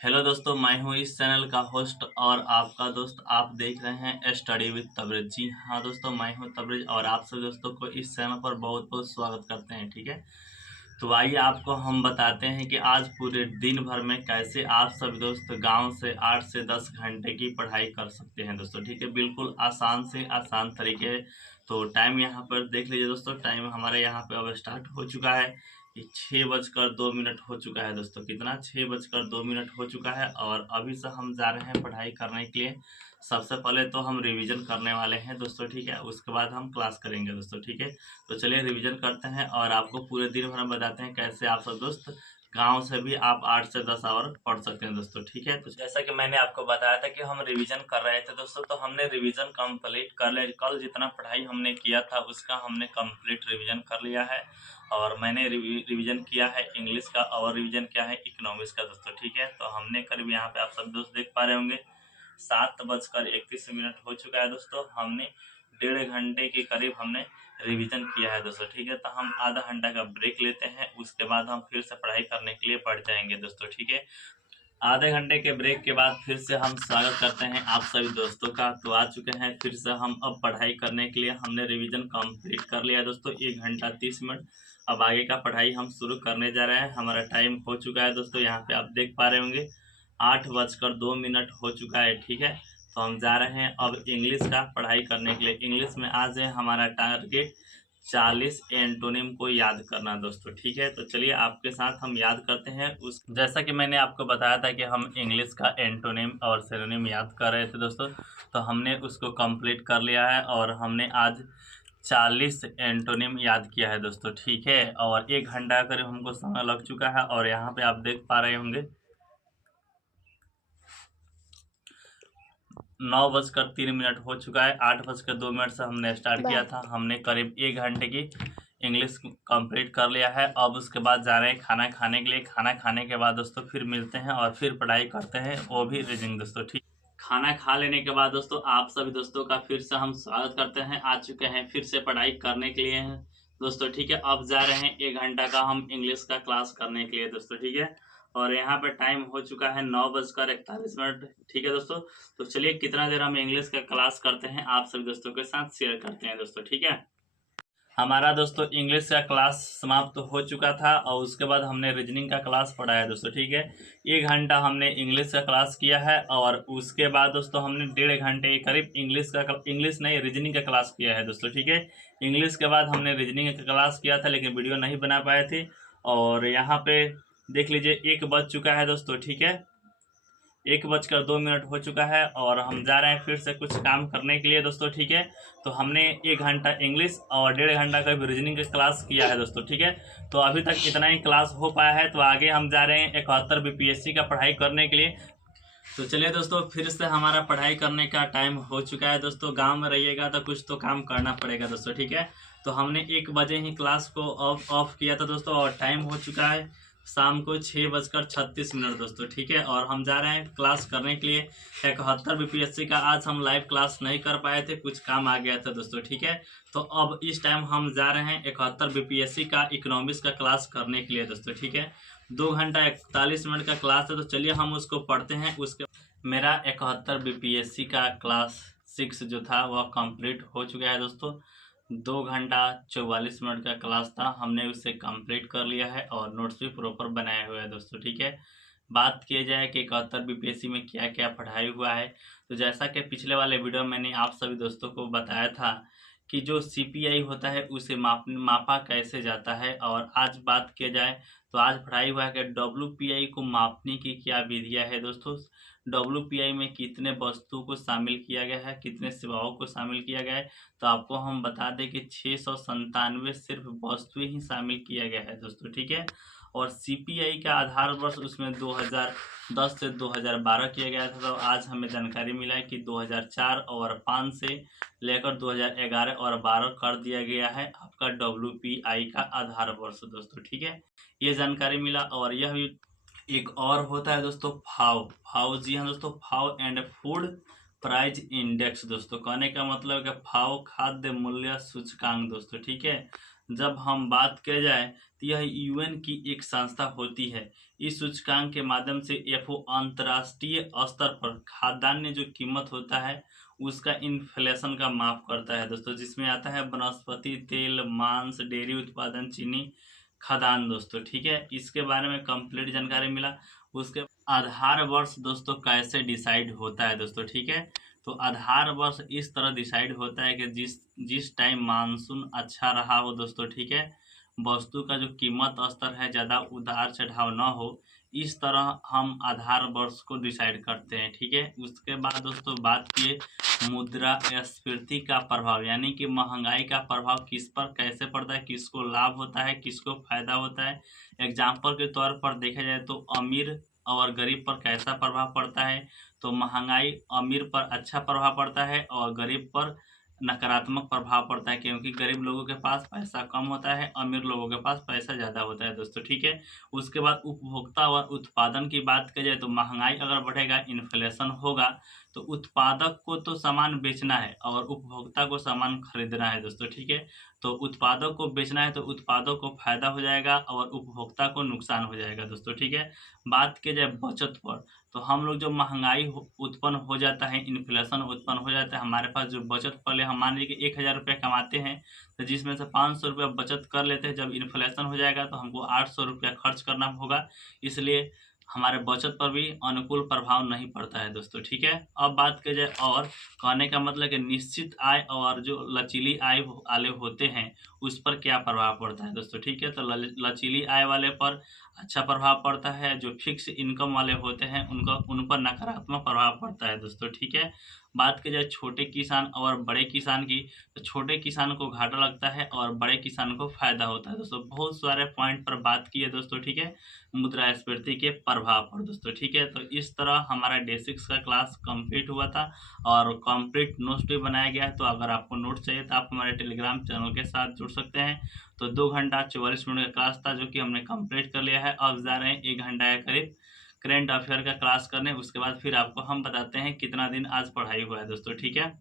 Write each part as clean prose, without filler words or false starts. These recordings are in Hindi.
हेलो दोस्तों, मैं हूं इस चैनल का होस्ट और आपका दोस्त। आप देख रहे हैं स्टडी विद तबरेज। जी हाँ दोस्तों, मैं हूं तबरेज और आप सभी दोस्तों को इस चैनल पर बहुत बहुत स्वागत करते हैं। ठीक है, तो आइए आपको हम बताते हैं कि आज पूरे दिन भर में कैसे आप सभी दोस्त गांव से 8 से 10 घंटे की पढ़ाई कर सकते हैं दोस्तों। ठीक है, बिल्कुल आसान से आसान तरीके। तो टाइम यहाँ पर देख लीजिए दोस्तों, टाइम हमारे यहाँ पे अब स्टार्ट हो चुका है कि 6 बजकर 2 मिनट हो चुका है दोस्तों। कितना? 6 बजकर 2 मिनट हो चुका है और अभी से हम जा रहे हैं पढ़ाई करने के लिए। सबसे पहले तो हम रिवीजन करने वाले हैं दोस्तों। ठीक है, उसके बाद हम क्लास करेंगे दोस्तों। ठीक है, तो चलिए रिवीजन करते हैं और आपको पूरे दिन भर में बताते हैं कैसे आप सब दोस्त गांव से भी आप 8 से 10 आवर पढ़ सकते हैं दोस्तों। ठीक है, तो जैसा कि मैंने आपको बताया था कि हम रिवीजन कर रहे थे दोस्तों, तो हमने रिवीजन कंप्लीट कर लिया। कल जितना पढ़ाई हमने किया था उसका हमने कंप्लीट रिवीजन कर लिया है। और मैंने रिवीजन किया है इंग्लिश का और रिवीजन किया है इकोनॉमिक्स का दोस्तों। ठीक है, तो हमने करीब यहाँ पे आप सब दोस्त देख पा रहे होंगे 7 बजकर 31 मिनट हो चुका है दोस्तों। हमने 1.5 घंटे के करीब हमने रिवीजन किया है दोस्तों। ठीक है, तो हम आधा घंटा का ब्रेक लेते हैं, उसके बाद हम फिर से पढ़ाई करने के लिए बढ़ जाएंगे दोस्तों। ठीक है, आधे घंटे के ब्रेक के बाद फिर से हम स्वागत करते हैं आप सभी दोस्तों का। तो आ चुके हैं फिर से हम अब पढ़ाई करने के लिए। हमने रिवीजन कंप्लीट कर लिया है दोस्तों, 1 घंटा 30 मिनट। अब आगे का पढ़ाई हम शुरू करने जा रहे हैं। हमारा टाइम हो चुका है दोस्तों, यहाँ पे आप देख पा रहे होंगे 8 बजकर 2 मिनट हो चुका है। ठीक है, तो हम जा रहे हैं अब इंग्लिश का पढ़ाई करने के लिए। इंग्लिश में आज है हमारा टारगेट 40 एंटोनिम को याद करना दोस्तों। ठीक है, तो चलिए आपके साथ हम याद करते हैं। उस जैसा कि मैंने आपको बताया था कि हम इंग्लिश का एंटोनिम और सिनोनिम याद कर रहे थे दोस्तों, तो हमने उसको कंप्लीट कर लिया है और हमने आज 40 एंटोनिम याद किया है दोस्तों। ठीक है, और 1 घंटा करीब हमको समय लग चुका है और यहाँ पे आप देख पा रहे होंगे 9 बजकर 3 मिनट हो चुका है। 8 बजकर 2 मिनट से हमने स्टार्ट किया था। हमने करीब 1 घंटे की इंग्लिश कंप्लीट कर लिया है। अब उसके बाद जा रहे हैं खाना खाने के लिए। खाना खाने के बाद दोस्तों फिर मिलते हैं और फिर पढ़ाई करते हैं, वो भी रीजनिंग दोस्तों। ठीक, खाना खा लेने के बाद दोस्तों आप सभी दोस्तों का फिर से हम स्वागत करते हैं। आ चुके हैं फिर से पढ़ाई करने के लिए दोस्तों। ठीक है, अब जा रहे हैं 1 घंटा का हम इंग्लिश का क्लास करने के लिए दोस्तों। ठीक है, और यहाँ पे टाइम हो चुका है 9 बजकर 41 मिनट। ठीक है दोस्तों, तो चलिए कितना देर हम इंग्लिश का क्लास करते हैं आप सभी दोस्तों के साथ शेयर करते हैं दोस्तों। ठीक है, हमारा दोस्तों इंग्लिश का क्लास समाप्त तो हो चुका था और उसके बाद हमने रीजनिंग का क्लास पढ़ा है दोस्तों। ठीक है, 1 घंटा हमने इंग्लिश का क्लास किया है और उसके बाद दोस्तों हमने 1.5 घंटे के करीब इंग्लिश नहीं रीजनिंग का क्लास किया है दोस्तों। ठीक है, इंग्लिश के बाद हमने रीजनिंग का क्लास किया था लेकिन वीडियो नहीं बना पाए थे। और यहाँ पे देख लीजिए 1 बज चुका है दोस्तों। ठीक है, 1 बजकर 2 मिनट हो चुका है और हम जा रहे हैं फिर से कुछ काम करने के लिए दोस्तों। ठीक है, तो हमने 1 घंटा इंग्लिश और 1.5 घंटा का रीजनिंग का क्लास किया है दोस्तों। ठीक है, तो अभी तक इतना ही क्लास हो पाया है। तो आगे हम जा रहे हैं 71 बीपीएससी का पढ़ाई करने के लिए। तो चलिए दोस्तों फिर से हमारा पढ़ाई करने का टाइम हो चुका है दोस्तों। गांव में रहिएगा तो कुछ तो काम करना पड़ेगा दोस्तों। ठीक है, तो हमने 1 बजे ही क्लास को ऑफ किया था दोस्तों और टाइम हो चुका है शाम को 6 बजकर 36 मिनट दोस्तों। ठीक है, और हम जा रहे हैं क्लास करने के लिए 71 बीपीएससी का। आज हम लाइव क्लास नहीं कर पाए थे, कुछ काम आ गया था दोस्तों। ठीक है, तो अब इस टाइम हम जा रहे हैं 71 बीपीएससी का इकोनॉमिक्स का क्लास करने के लिए दोस्तों। ठीक है, 2 घंटा 41 मिनट का क्लास है, तो चलिए हम उसको पढ़ते हैं। उसके मेरा 71 बीपीएससी का क्लास 6 जो था वह कंप्लीट हो चुका है दोस्तों। 2 घंटा 44 मिनट का क्लास था, हमने उसे कंप्लीट कर लिया है और नोट्स भी प्रॉपर बनाए हुए हैं दोस्तों। ठीक है, बात की जाए कि 71 बीपीएससी में क्या क्या पढ़ाई हुआ है, तो जैसा कि पिछले वाले वीडियो में मैंने आप सभी दोस्तों को बताया था कि जो सीपीआई होता है उसे मापा कैसे जाता है। और आज बात किया जाए तो आज पढ़ाई हुआ है कि डब्ल्यूपीआई को मापने की क्या विधियां है दोस्तों। डब्ल्यूपीआई में कितने वस्तुओं को शामिल किया गया है, कितने सेवाओं को शामिल किया गया है, तो आपको हम बता दें कि 697 सिर्फ वस्तुएं ही शामिल किया गया है दोस्तों। ठीक है, और सीपीआई का आधार वर्ष उसमें 2010 से 2012 किया गया था। तो आज हमें जानकारी मिला है कि 2004 और 5 से लेकर 2011 और 12 कर दिया गया है आपका डब्ल्यूपीआई का आधार वर्ष दोस्तों। ठीक है, ये जानकारी मिला। और यह भी एक और होता है दोस्तों फाव। जी हाँ दोस्तों, फाव एंड फूड प्राइस इंडेक्स दोस्तों। कहने का मतलब है फाव खाद्य मूल्य सूचकांक दोस्तों। ठीक है, जब हम बात किया जाए तो यह यूएन की एक संस्था होती है। इस सूचकांक के माध्यम से एफओ अंतर्राष्ट्रीय स्तर पर खाद्यान्न जो कीमत होता है उसका इन्फ्लेशन का माप करता है दोस्तों, जिसमें आता है वनस्पति तेल, मांस, डेयरी उत्पादन, चीनी, खाद्यान्न दोस्तों। ठीक है, इसके बारे में कंप्लीट जानकारी मिला। उसके आधार वर्ष दोस्तों कैसे डिसाइड होता है दोस्तों। ठीक है, तो आधार वर्ष इस तरह डिसाइड होता है कि जिस जिस टाइम मानसून अच्छा रहा हो दोस्तों। ठीक है, वस्तु का जो कीमत स्तर है ज़्यादा उतार चढ़ाव न हो, इस तरह हम आधार वर्ष को डिसाइड करते हैं। ठीक है, उसके बाद दोस्तों बात किए मुद्रास्फीति का प्रभाव, यानी कि महंगाई का प्रभाव किस पर कैसे पड़ता है, किसको लाभ होता है, किसको फायदा होता है। एग्जाम्पल के तौर पर देखा जाए तो अमीर और गरीब पर कैसा प्रभाव पड़ता है, तो महंगाई अमीर पर अच्छा प्रभाव पड़ता है और गरीब पर नकारात्मक प्रभाव पड़ता है, क्योंकि गरीब लोगों के पास पैसा कम होता है, अमीर लोगों के पास पैसा ज़्यादा होता है दोस्तों। ठीक है, उसके बाद उपभोक्ता और उत्पादन की बात की जाए तो महंगाई अगर बढ़ेगा, इन्फ्लेशन होगा, तो उत्पादक को तो सामान बेचना है और उपभोक्ता को सामान खरीदना है दोस्तों। ठीक है, तो उत्पादक को बेचना है तो उत्पादक को फायदा हो जाएगा और उपभोक्ता को नुकसान हो जाएगा दोस्तों। ठीक है, बात की जाए बचत पर, तो हम लोग जो महंगाई उत्पन्न हो जाता है, इन्फ्लेशन उत्पन्न हो जाता है, हमारे पास जो बचत पहले हम मान लीजिए कि 1,000 रुपये कमाते हैं, तो जिसमें से 500 रुपये बचत कर लेते हैं। जब इन्फ्लेशन हो जाएगा तो हमको 800 रुपया खर्च करना होगा, इसलिए हमारे बचत पर भी अनुकूल प्रभाव नहीं पड़ता है दोस्तों। ठीक है, अब बात की जाए और कहने का मतलब कि निश्चित आय और जो लचीली आय वाले होते हैं उस पर क्या प्रभाव पड़ता है दोस्तों। ठीक है, तो लचीली आय वाले पर अच्छा प्रभाव पड़ता है, जो फिक्स इनकम वाले होते हैं उन पर नकारात्मक प्रभाव पड़ता है दोस्तों। ठीक है, बात की जाए छोटे किसान और बड़े किसान की, तो छोटे किसान को घाटा लगता है और बड़े किसान को फायदा होता है दोस्तों। बहुत सारे पॉइंट पर बात की है दोस्तों। ठीक है, मुद्रास्फीति के प्रभाव पर दोस्तों। ठीक है, तो इस तरह हमारा डे 6 का क्लास कंप्लीट हुआ था और कंप्लीट नोट्स भी बनाया गया है। तो अगर आपको नोट्स चाहिए तो आप हमारे टेलीग्राम चैनल के साथ जुड़ सकते हैं। तो 2 घंटा 44 मिनट का क्लास था जो कि हमने कंप्लीट कर लिया है। अब जा रहे हैं 1 घंटा के करीब करेंट अफेयर का क्लास करने, उसके बाद फिर आपको हम बताते हैं कितना दिन आज पढ़ाई हुआ है दोस्तों। ठीक है,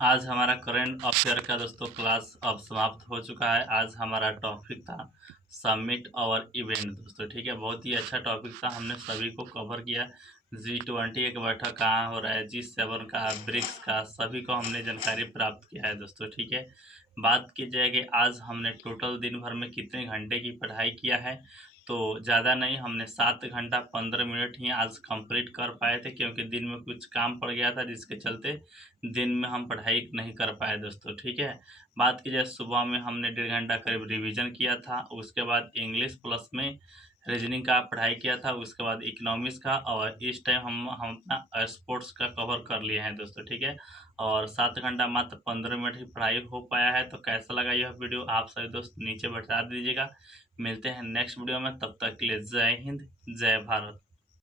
आज हमारा करंट अफेयर का दोस्तों क्लास अब समाप्त हो चुका है। आज हमारा टॉपिक था समिट और इवेंट दोस्तों। ठीक है, बहुत ही अच्छा टॉपिक था, हमने सभी को कवर किया। G20 एक बैठक कहाँ हो रहा है, G7 का, ब्रिक्स का, सभी को हमने जानकारी प्राप्त किया है दोस्तों। ठीक है, बात की जाए कि आज हमने टोटल दिन भर में कितने घंटे की पढ़ाई किया है, तो ज़्यादा नहीं, हमने 7 घंटा 15 मिनट ही आज कंप्लीट कर पाए थे, क्योंकि दिन में कुछ काम पड़ गया था जिसके चलते दिन में हम पढ़ाई नहीं कर पाए दोस्तों। ठीक है, बात की जाए सुबह में हमने 1.5 घंटा करीब रिवीजन किया था, उसके बाद इंग्लिश प्लस में रीजनिंग का पढ़ाई किया था, उसके बाद इकोनॉमिक्स का, और इस टाइम हम अपना स्पोर्ट्स का कवर कर लिए हैं दोस्तों। ठीक है, और 7 घंटा मात्र 15 मिनट ही पढ़ाई हो पाया है। तो कैसा लगा यह वीडियो आप सभी दोस्त नीचे बता दीजिएगा। मिलते हैं नेक्स्ट वीडियो में, तब तक के लिए जय हिंद, जय भारत।